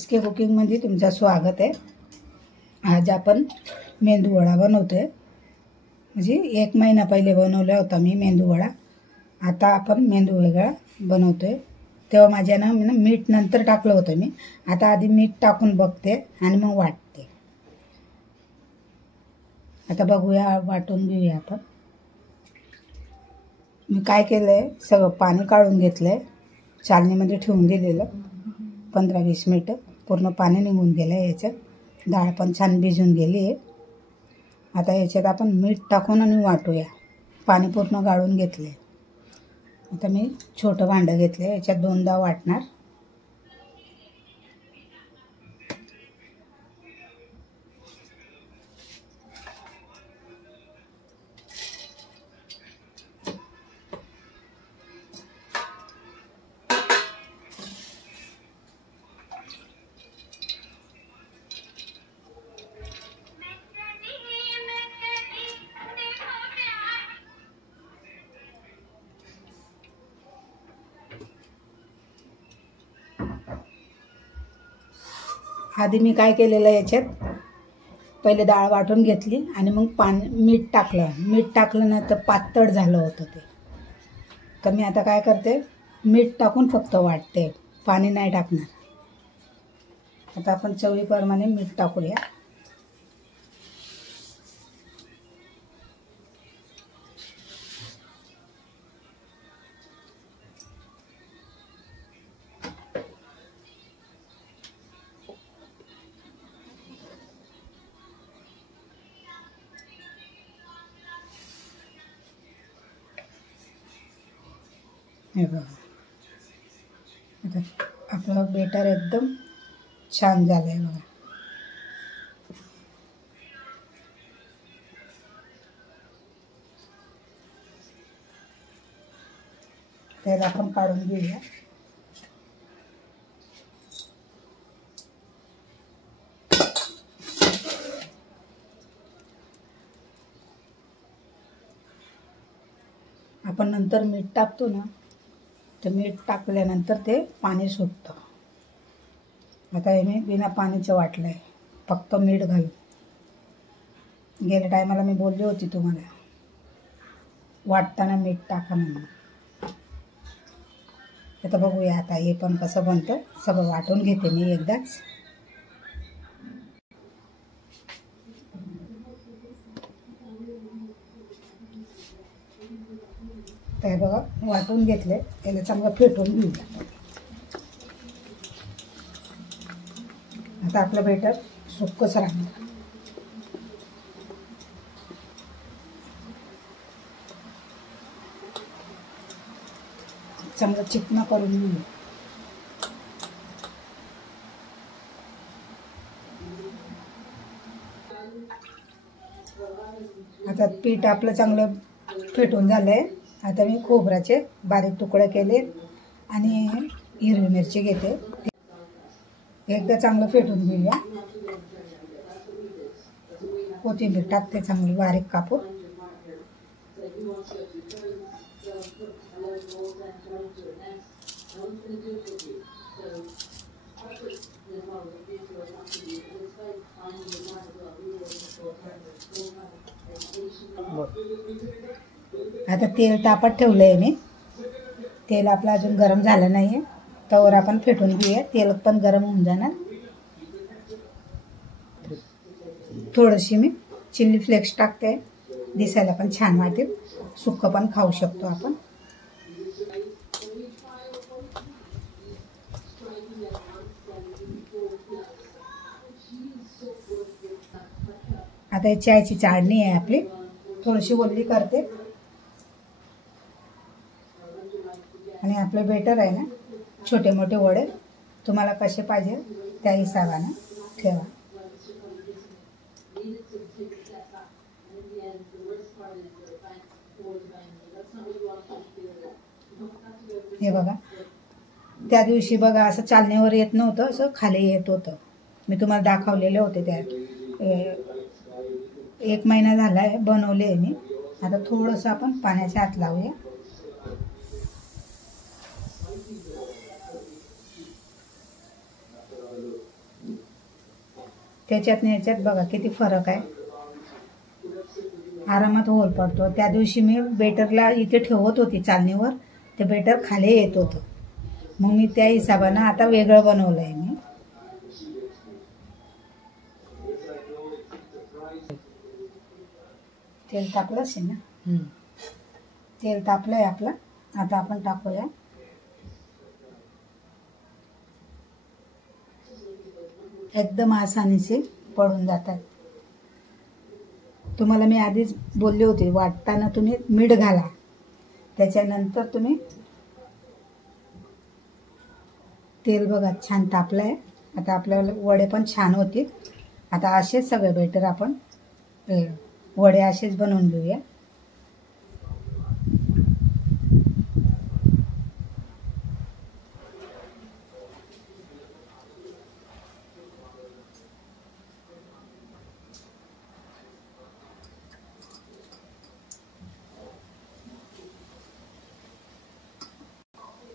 SK कुकिंगमध्ये तुमचं स्वागत आहे। आज आपण मेंदू वडा बनवतोय। म्हणजे 1 महिना पहिले बनवला होता मी मेंदू वडा। आता आपण मेंदू वेगळा बनवतोय। तेव्हा माझ्या ना मीठ नंतर टाकलं होतं मी। आता आधी मीठ टाकून बघते आणि मग वाटते। आता बघूया, वाटून घेऊया आपण। मी काय केलंय, सगळं पाणी काढून घेतलंय, चालणीमध्ये ठेवून दिलेलं 15-20 मिनिटं। पूर्ण पाणी निघून गेलं याच्यात। डाळ पण छान भिजून गेली आहे। आता याच्यात आपण मीठ टाकून आणि वाटूया। पाणी पूर्ण गाळून घेतले। आता मी छोटं भांडं घेतलं, याच्यात 2दा वाटणार। आधी मी काय केलेलं, याच्यात पहिले डाळ वाटून घेतली आणि मग मीठ टाकलं। मीठ टाकलं ना तर पातळ झालं होतं ते। तर मी आता काय करते, मीठ टाकून फक्त वाटते, पाणी नाही टाकणार। आता आपण चवीप्रमाणे मीठ टाकूया। हे बघा, आता आपलं बेटर एकदम छान झालंय बघा। त्याला आपण काढून घेऊया। आपण नंतर मीठ टाकतो ना, तर मीठ टाकल्यानंतर ते पाणी सुटतं। आता हे मी बिना पाणीचं वाटलंय, फक्त मीठ घालून। गेल्या टायमाला मी बोलली होती तुम्हाला, वाटताना मीठ टाका म्हणून। आता बघूया आता हे पण कसं बनतं। सगळं वाटून घेते मी एकदाच। तर बघा, वाटून घेतले, याला चांगलं फेटून घेऊया। आता आपलं बेटर सुक्कच राहणार। चांगलं चिकना करून घेऊया। आता पीठ आपलं चांगलं फेटून झालंय। आता मी खोबऱ्याचे बारीक तुकडे केले आणि हिरवी मिरची घेते, एकदा चांगलं फेटून घेऊया। कोथिंबीर टाकते चांगली बारीक कापून। आता तेल तापत ठेवलंय मी। तेल आपलं अजून गरम झालं नाहीये, तवर आपण फेटून घेऊया। तेल पण गरम होऊन जाणार। थोडीशी मी चिली फ्लेक्स टाकते, दिसायला पण छान वाटेल। सुक्क पण खाऊ शकतो आपण। आता चायची चाळणी आहे आपली, थोडीशी ओली करते आणि आपले बेटर आहे ना, छोटे मोठे वडे तुम्हाला कसे पाहिजे त्या हिशोबाने ठेवा। हे बघा, त्या दिवशी बघा असं चालण्यावर येत नव्हतं, असं खाली येत होतं। मी तुम्हाला दाखवलेले होते त्यात। 1 महिना झालाय बनवले मी। आता थोडंसं आपण पाण्याच्या हात लावूया। त्याच्यात आणि याच्यात बघा किती फरक आहे. आरामात होल पडतो. त्या दिवशी मी बेटरला इथे ठेवत होती चालणीवर, ते बेटर खाली येत होतं. मग मी त्या हिशोबानं आता वेगळं बनवलं आहे. मी तेल तापलं असेल ना. तेल तापलं आहे आपलं. आता आपण टाकूया एकदम आसानी से पडून जातात. तुम्हाला मी आधीच बोलले होते वाटताना तुम्ही मीठ घाला, त्याच्यानंतर तुम्ही तेल. बघा छान तापलं आहे. आता आपल्याला वडे पण छान होतील. आता असेच सगळे बेटर आपण वडे असेच बनवून घेऊया.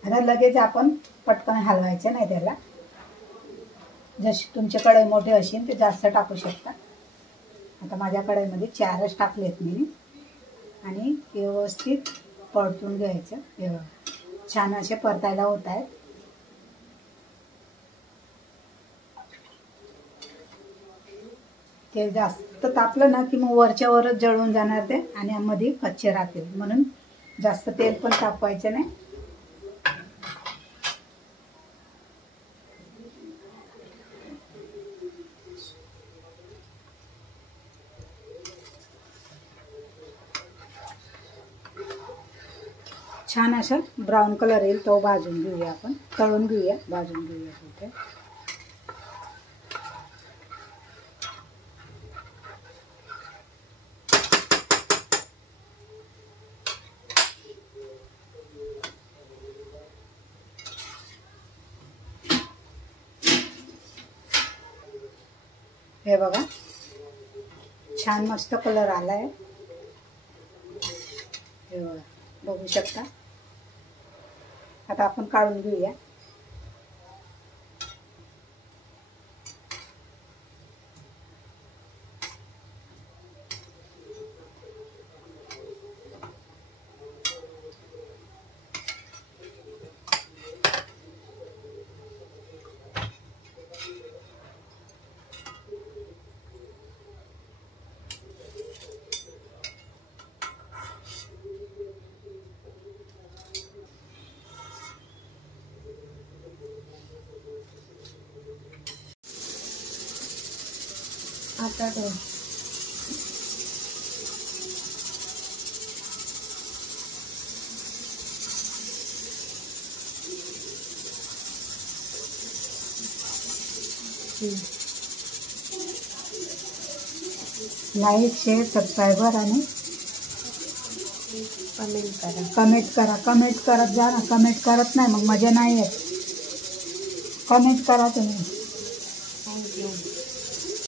आता लगेच आपण पटकन हलवायचं नाही त्याला. जशी तुमच्या कढई मोठे असेल ते जास्त टाकू शकता. आता माझ्या कढईमध्ये 4च टाकलेत मी आणि व्यवस्थित परतून घ्यायचं. छान असे परतायला होत आहेत. ते जास्त तापलं ना की मग वरच्या वरच जळून जाणार ते आणि मध्ये कच्चे राहतील. म्हणून जास्त तेल पण तापवायचं नाही. छान असं ब्राऊन कलर येईल तो भाजून घेऊया आपण. तळून घेऊया, भाजून घेऊया तिथे. हे बघा छान मस्त कलर आलाय. हे बघा बघू शकता. आता आपण काढून घेऊया. आता तो लाईक, शेअर, सबस्क्रायबर आणि कमेंट करत जा ना. कमेंट करत नाही मग मजा नाही येत. कमेंट करा तुम्ही. थँक्यू.